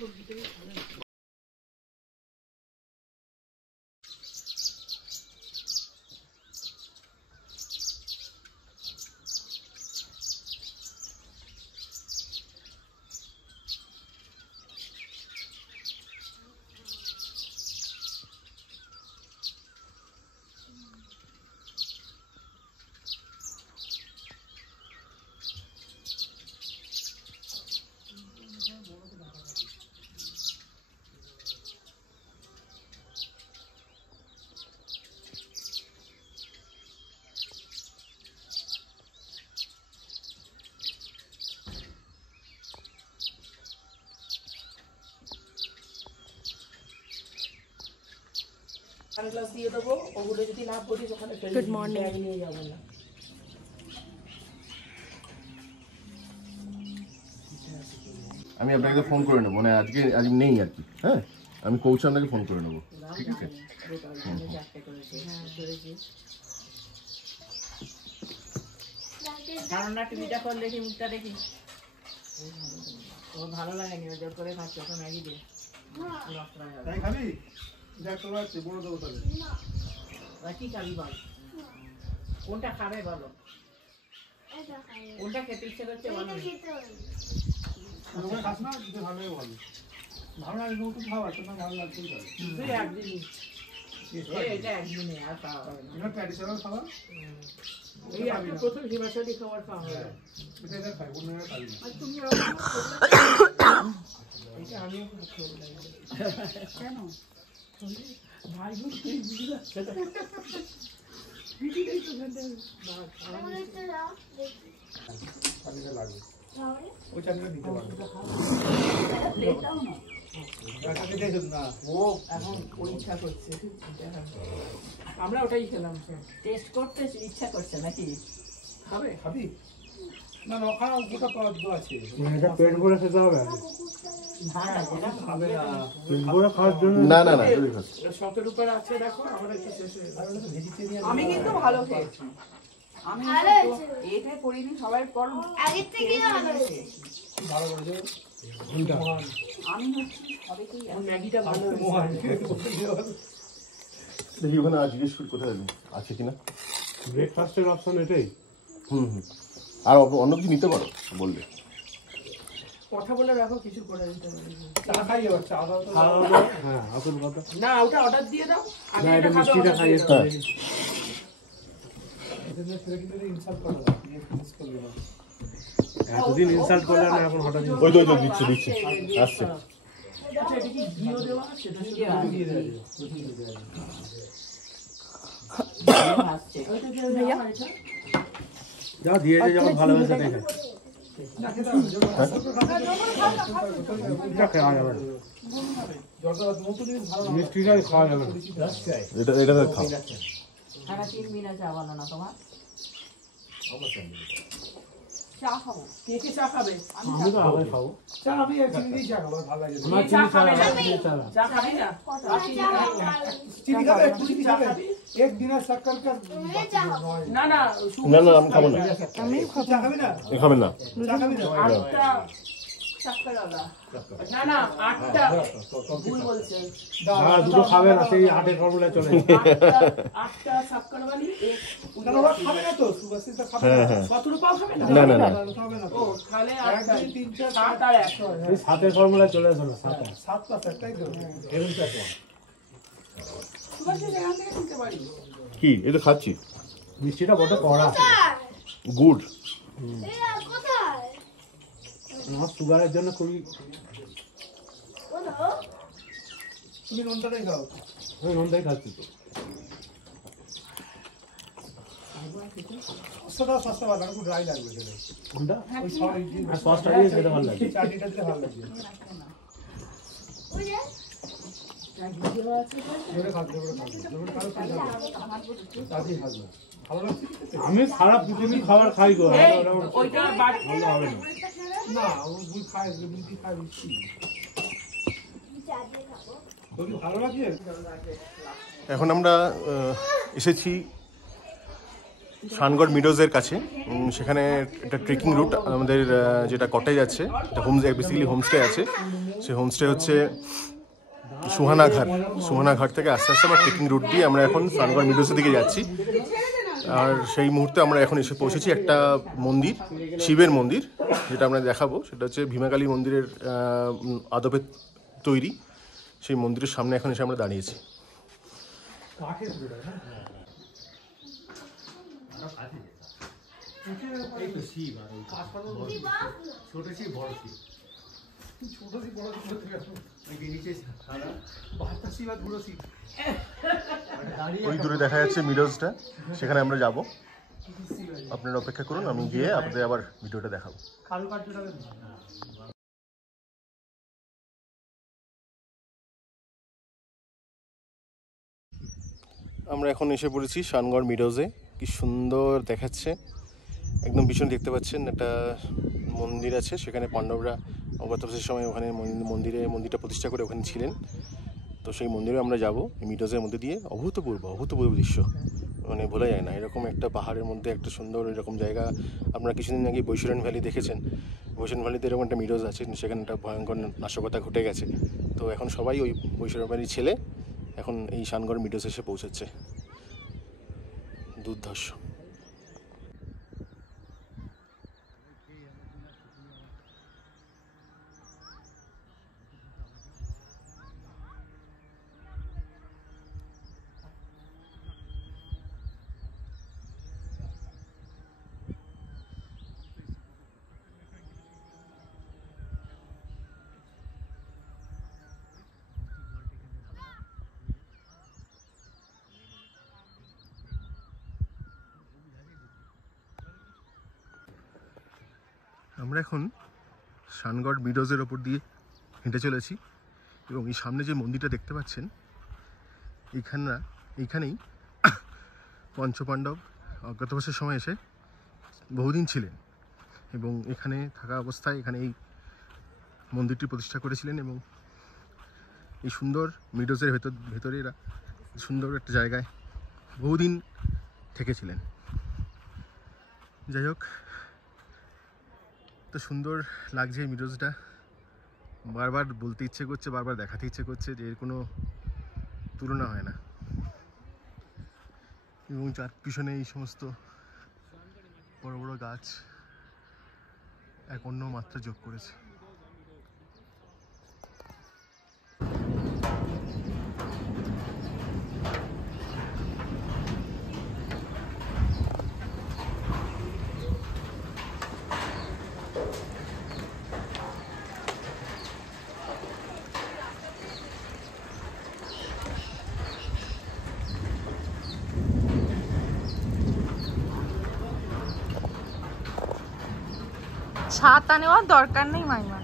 Good morning. আমি আপনাকে phone করে নেব মানে আজকে নেই আর কি। হ্যাঁ আমি পৌঁছে আপনাকে ফোন করে নেব, ঠিক আছে? টিভিটা খোল দেখি, মুখটা দেখি। ওর ভালো লাগেনি, ও জোর করে খাচ্ছে, ওকে ম্যাগি দিয়ে। খাবি বড় দেবো তাহলে কি খাবি বল, কোনটা খাবে বলো, কোনটা খেতে ইচ্ছে করছে বলো। খাস না ভালো বলো, ভালো লাগে নতুন খাওয়া তোমার ভালো লাগতেই পারে। একদিনই এটা একদিনে আর খাওয়া হবে না, ট্র্যাডিশনাল খাবার। এই একটা প্রথম হিমাচলি খাবার খাওয়া হবে এটা খাই কোন জায়গায় খাই না। আর তুমি এটা আমিও খুব লাগে কেন ভাই বোন ভিডিও তো ঘন্টা চাটনিটা লাগবে, ওই চাটনিটা দিতে পারবে না। ও এখন ইচ্ছা করছে, আমরা ওটাই খেলাম, টেস্ট করতে ইচ্ছা করছে নাকি? খাবে খাবি না? ওখানে গোটা পাওয়া আছে, পেট ভরে খেতে হবে। শখের উপরে আছে, দেখো আমরা একটু শেষ হয়ে গেছে। আমি কিন্তু ভালো খেয়েছি, আমি এটা করিনি, সবাই করো আগের থেকে ভালো করেছে। আমি হচ্ছি সবাইকেই ম্যাগিটা ভালো দেখি ওখানে জিজ্ঞেস করি কোথায় আছে কিনা। ব্রেকফাস্টের অপশন এটাই। আর অন্য কিছু নিতে পারো বললে। কথা বলে রাখো, কিছু করে দিতে পারি। চা খাই এবার, চা দাও তো। হ্যাঁ আসল কথা। না ওটা অর্ডার দিয়ে দাও, আমি না এটা এটা মিষ্টিটা খাই। এজন্য ফেলে কিন্তু ইনসাল্ট করা না, মিস করলে না। এতদিন ইনসাল্ট করলে না, এখন হঠাৎ ওই তো দিচ্ছি আসছে। আচ্ছা এটা কি ঘিও দেওয়া আছে? সেটা শুধু দিয়ে দেয়। আসছে ওইটা ভাইয়া যাও দিয়ে যে যখন ভালোবাসা দেখে না খেতে হবে, যখন খাওয়া যাবে না, যত নতুন জিনিস ভালো না, মিষ্টিটাই খাওয়া যাবে না। এটা খাও। সারা 3 মিনিট চা বানানো তোমার। চা খাবো, কে কে চা খাবে? আমি তো আগে খাবো চা। আমি চিনি দিয়ে চা খাবো, ভালো লাগে। আমার চিনি ছাড়া চা খাবি না? চিনি খাবে, একটু চিনি খাবে। এক দিনের শক্কর का না না না আমি খাবো না। চা খাবি না? খাবেন না? চা খাবি না? 8টা শক্করওয়ালা, না না 8টা ভুল বলছে, না দুটো খাবে না, সেই 8 এর ফর্মুলায় চলে যাবে। 8টা শক্করওয়ালি না ওরা খাবে না তো, সুবাসী তো খাবে না। 17 পাও খাবে না? না খাবে না ও তো। তাহলে 1 2 3 4 7 আর 1 সেই 7 এর ফর্মুলায় চলে আসবে না, 7 7 প্লাস একটাই তো। সুভাষ এখান থেকে কিনতে পারি। কি এটা খাচ্ছি? মিষ্টিটা বড় কড়া, গুড। আমার সুগারের জন্য খুবই। তুমি নোনটাই খাও। আমি নন্দাই খাচ্ছি তো। সস্তা সস্তা ভালো, একটু ড্রাই লাগবে সেটা। কোনটা? ওই সরি আর সসটা দিয়ে খেতে ভালো লাগে। চাটনিটা দিলে ভালো লাগবে। জোরে খাও, জোরে খাও, জোরে খাও, তাড়াতাড়ি খাও। ভালো লাগছে? আমি সারা পৃথিবী খাবার খাই গো, ওইটা বাড়ি ভালো হবে না। না ও বুঝ খায়, বুঝি খায় বেশি। তোকে ভালো লাগছে? এখন আমরা এসেছি শানগড় মিডোজের কাছে। সেখানে একটা ট্রেকিং রুট আমাদের যেটা কটেজ আছে, বেসিক্যালি হোমস্টে আছে। সেই হোমস্টে হচ্ছে সুহানা ঘাট থেকে আস্তে আস্তে আমরা ট্রেকিং রুট দিয়ে আমরা এখন শানগড় মিডোজের দিকে যাচ্ছি। আর সেই মুহূর্তে আমরা এখন এসে পৌঁছেছি একটা মন্দির, শিবের মন্দির, যেটা আমরা দেখাবো। সেটা হচ্ছে ভীমাকালী মন্দিরের আদপে তৈরি। সেই মন্দিরের সামনে এখন এসে আমরা দাঁড়িয়েছি। ওই দূরে দেখা যাচ্ছে মিডোজটা, সেখানে আমরা যাব। আপনারা অপেক্ষা করুন, আমি গিয়ে আপনাদের আবার ভিডিওটা দেখাবো। আমরা এখন এসে পড়েছি শানগড় মিডোজে। কি সুন্দর দেখাচ্ছে, একদম পিছনে দেখতে পাচ্ছেন একটা মন্দির আছে। সেখানে পাণ্ডবরা অজ্ঞাতবাসের সময় ওখানে মন্দিরটা প্রতিষ্ঠা করে ওখানে ছিলেন। তো সেই মন্দিরে আমরা যাব মিডোজের মধ্যে দিয়ে। অভূতপূর্ব দৃশ্য, মানে ভোলা যায় না। এরকম একটা পাহাড়ের মধ্যে একটা সুন্দর এরকম জায়গা। আপনারা কিছুদিন আগে বৈশরণ ভ্যালি দেখেছেন, বৈশরণ ভ্যালিতে এরকম একটা মিডোজ আছে, সেখানে একটা ভয়ঙ্কর নাশকতা ঘটে গেছে। তো এখন সবাই ওই বৈশরণ ভ্যালির ছেলে এখন এই শানগড় মিডোজ এসে পৌঁছাচ্ছে। দুর্ধর্ষ। আমরা এখন শানগড় মিডোজের ওপর দিয়ে হেঁটে চলেছি এবং এই সামনে যে মন্দিরটা দেখতে পাচ্ছেন, এইখানেই পঞ্চপাণ্ডব অজ্ঞাতবাসের সময় এসে বহুদিন ছিলেন এবং এখানে থাকা অবস্থায় এখানে এই মন্দিরটি প্রতিষ্ঠা করেছিলেন। এবং এই সুন্দর মিডোজের ভেতরে এরা সুন্দর একটা জায়গায় বহুদিন থেকেছিলেন। যাই হোক, তো সুন্দর লাগছে এই মিডোজটা। বারবার বলতে ইচ্ছে করছে, বারবার দেখাতে ইচ্ছে করছে যে এর কোনো তুলনা হয় না। এবং যার পিছনে এই সমস্ত বড় বড় গাছ এক অন্য মাত্রা যোগ করেছে। ছাতা নেওয়ার দরকার নেই মাইমা।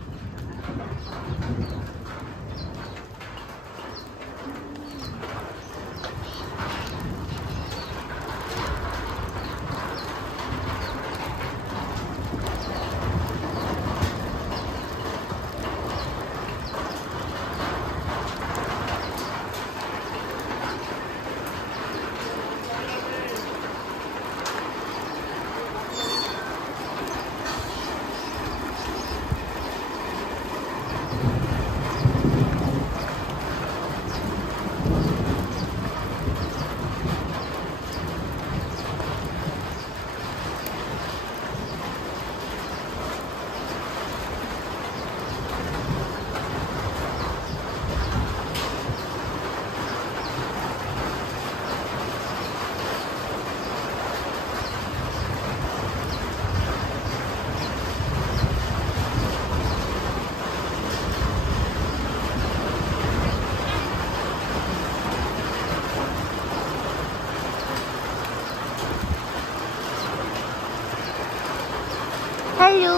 Hello.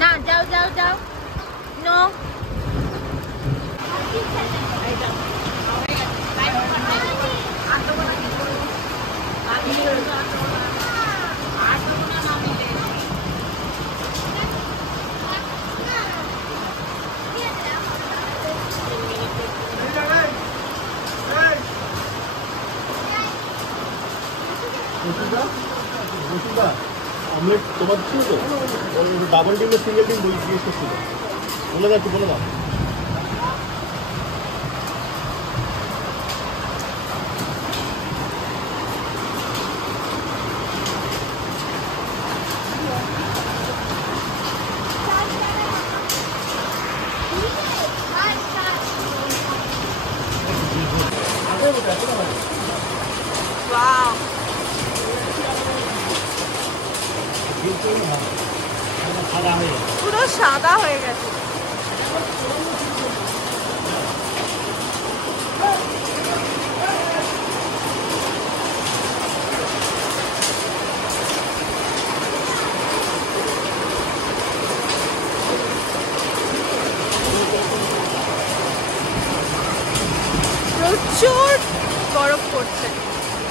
না যাও যাও যাও। No. তোমার ছিল তো ডাবল ডিম না সিঙ্গেল ডিম বই জিজ্ঞেস করছিল, বলে দাও একটু বলে দাও। ওয়াও পুরো সাদা হয়ে গেছে। প্রচুর বরফ পড়ছে,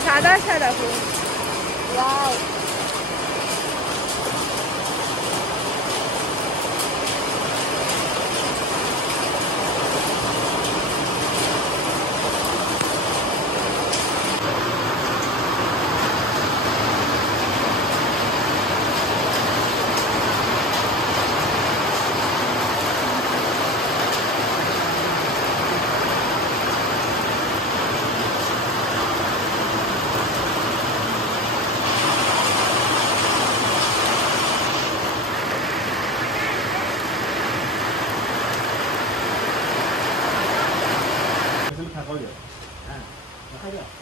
সাদা সাদা পুরো। ওয়াও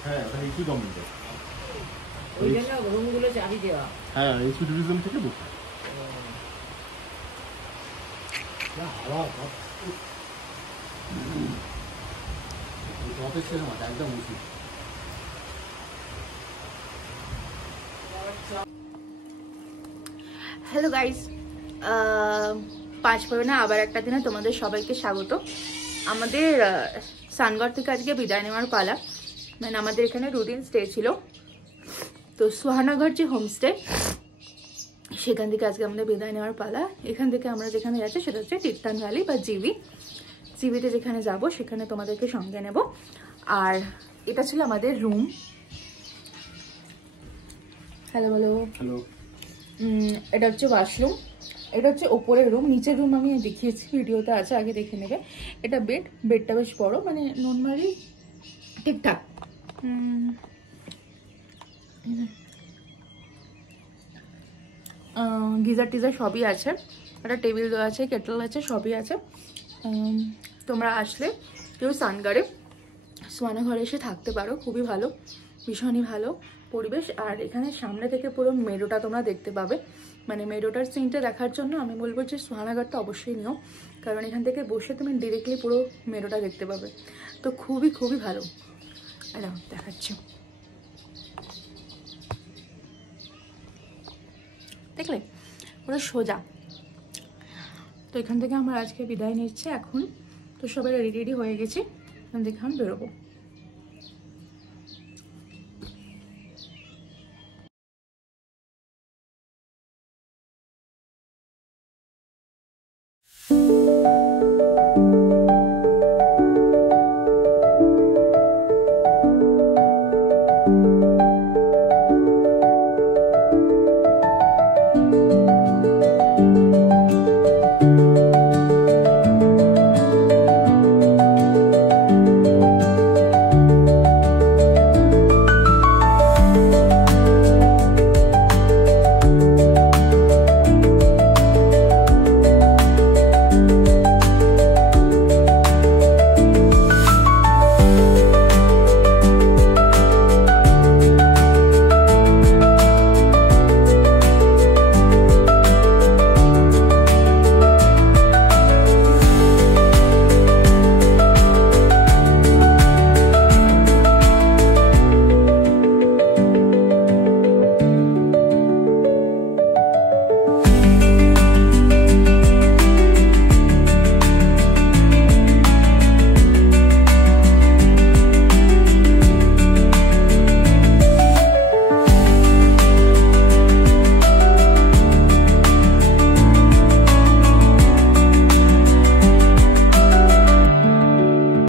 হ্যাঁ ওখানে ইস্যু গভর্নমেন্ট, ওই জন্য রুমগুলো চাবি দেওয়া। হ্যাঁ ইস্যু ট্যুরিজম থেকে বুক। একদম উঁচু। হ্যালো গাইস, পাঁচ পড়ে আবার একটা দিনে তোমাদের সবাইকে স্বাগত। আমাদের সানগড় থেকে আজকে বিদায় নেওয়ার পালা। মানে আমাদের এখানে 2 দিন স্টে ছিল, তো সুহানাগড় যে হোমস্টে সেখান থেকে আজকে আমাদের বিদায় নেওয়ার পালা। এখান থেকে আমরা যেখানে যাচ্ছি সেটা হচ্ছে তীর্থান ভ্যালি বা জিবিতে যেখানে যাব সেখানে তোমাদেরকে সঙ্গে নেব। আর এটা ছিল আমাদের রুম। হ্যালো বলো। হ্যালো। এটা হচ্ছে ওয়াশরুম, এটা হচ্ছে ওপরের রুম। নিচের রুম আমি দেখিয়েছি, ভিডিওতে আছে, আগে দেখে নেবে। এটা বেডটা বেশ বড়, মানে নর্মালি ঠিকঠাক। গিজার টিজার সবই আছে, একটা টেবিল দেওয়া আছে, কেটল আছে, সবই আছে। তোমরা আসলে কেউ সানগড়ে সোয়ানাঘরে এসে থাকতে পারো, খুবই ভালো, ভীষণই ভালো পরিবেশ। আর এখানে সামনে থেকে পুরো মেরোটা তোমরা দেখতে পাবে। মানে মেরোটার সিনটা দেখার জন্য আমি বলবো যে সোহানাগড়টা অবশ্যই নিও, কারণ এখান থেকে বসে তুমি ডিরেক্টলি পুরো মেরোটা দেখতে পাবে। তো খুবই খুবই ভালো। এটা দেখাচ্ছি, দেখলে পুরো সোজা। তো এখান থেকে আমরা আজকে বিদায় নিচ্ছি এখন। তো সবাই রেডি হয়ে গেছি, এখান থেকে আমি বেরোবো।